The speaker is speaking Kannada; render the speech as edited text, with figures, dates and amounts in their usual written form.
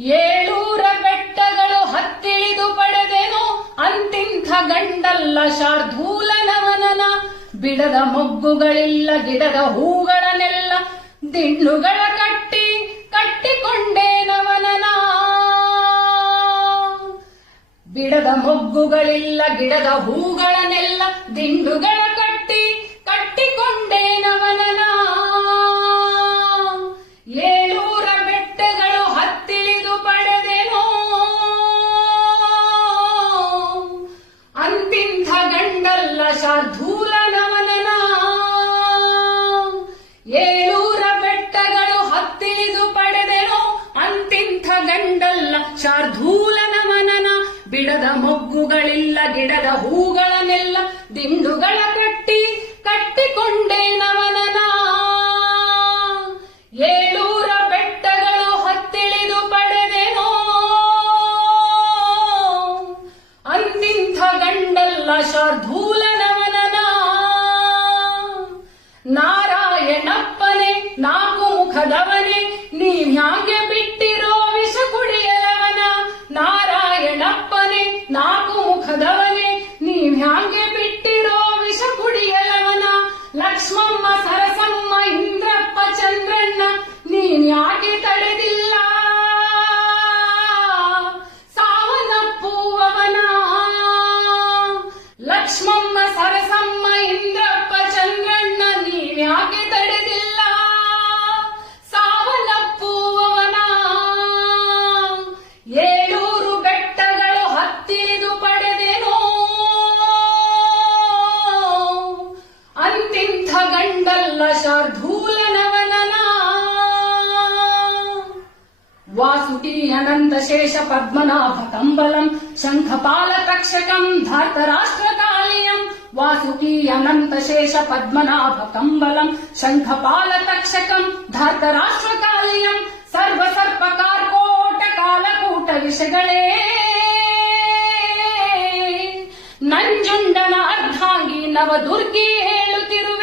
ಏಳೂರ ಬೆಟ್ಟಗಳು ಹತ್ತಿಳಿದು ಪಡೆದೆನು ಅಂತಿಂಥ ಗಂಡಲ್ಲ ಶಾರ್ದೂಲನವನನ. ಬಿಡದ ಮೊಗ್ಗುಗಳಿಲ್ಲ ಗಿಡದ ಹೂಗಳನ್ನೆಲ್ಲ ದಿಂಡುಗಳ ಕಟ್ಟಿಕೊಂಡೇನವನನ. ಬಿಡದ ಮೊಗ್ಗುಗಳಿಲ್ಲ ಗಿಡದ ಹೂಗಳನ್ನೆಲ್ಲ ದಿಂಡುಗಳ ಕಟ್ಟಿಕೊಂಡೇನವನನ. ಏಳೂರ ಬೆಟ್ಟಗಳು ಹತ್ತಿಳಿದು ಪಡೆದೆನೋ ಅಂತಿಂಥ ಗಂಡಲ್ಲ ಶಾರ್ದೂಲನವನನ. ಏಳೂರ ಬೆಟ್ಟಗಳು ಹತ್ತಿಳಿದು ಪಡೆದೆನೋ ಅಂತಿಂಥ ಗಂಡಲ್ಲ ಶಾರ್ದೂಲನವನನ. ಬಿಡದ ಮೊಗ್ಗುಗಳಿಲ್ಲ ಗಿಡದ ಹೂಗಳನ್ನೆಲ್ಲ ದಿಂಡುಗಳ ಕಟ್ಟಿಕೊಂಡೇನವನನ. ಏಳೂರ ಬೆಟ್ಟಗಳು ಹತ್ತಿಳಿದು ಪಡೆದೆನೋ ಅಂತಿಂಥ ಗಂಡಲ್ಲ ಶಾರ್ದೂಲನವನನ. ನಾರಾಯಣಪ್ಪನೇ ನಾಲ್ಕು ಮುಖದವನೇ ನೀವ್ಯಾಗೆ ಬಿಟ್ಟಿರೋ ವಿಷ ಕುಡಿಯಲವನ. ನಾರಾಯಣಪ್ಪನೇ ನಾಲ್ಕು ಮುಖದವನೇ ನೀವ್ಯಾಗೆ ಬಿಟ್ಟಿರೋ ವಿಷ ಕುಡಿಯಲವನ. ಲಕ್ಷ್ಮಮ್ಮ ಸರಸಮ್ಮ ಇಂದ್ರಪ್ಪ ಚಂದ್ರಣ್ಣ ನೀನ್ಯಾಕೆ ತಡೆದಿಲ್ಲ ಸಾವನ್ನಪ್ಪುವವನ. ಲಕ್ಷ್ಮಮ್ಮ ಸರಸಮ್ಮ ಇಂದ್ರಪ್ಪ ಚಂದ್ರಣ್ಣ ನೀವ್ಯಾಕೆ ತಡೆದಿಲ್ಲ ಸಾವನ್ನಪ್ಪುವವನ. ಏಳೂರು ಬೆಟ್ಟಗಳು ಹತ್ತಿಳಿದು ಪಡೆದೆನೋ ಅಂತಿಂಥ ಗಂಡಲ್ಲ ಶಾರ್ದೂಲನವನನ. ವಾಸುಕಿ ಅನಂತ ಶೇಷ ಪದ್ಮನಾಭ ಕಂಬಲಂ ಶಂಖಪಾಲ ತಕ್ಷಕಂ ಧಾರ್ತರಾಷ್ಟ್ರಕಾಲಿಯಂ. ವಾಸುಕಿ ಅನಂತ ಶೇಷ ಪದ್ಮನಾಭ ಕಂಬಲಂ ಶಂಖಪಾಲ ತಕ್ಷಕಂ ಧಾರ್ತರಾಷ್ಟ್ರಕಾಲಿಯಂ. ಸರ್ವ ಸರ್ಪ ಕಾರ್ಕೋಟ ಕಾಲಕೂಟ ವಿಷಗಳೇ ನಂಜುಂಡನ ಅರ್ಧಾಂಗಿ ನವದುರ್ಗಿ ಹೇಳುತ್ತಿರುವೆ.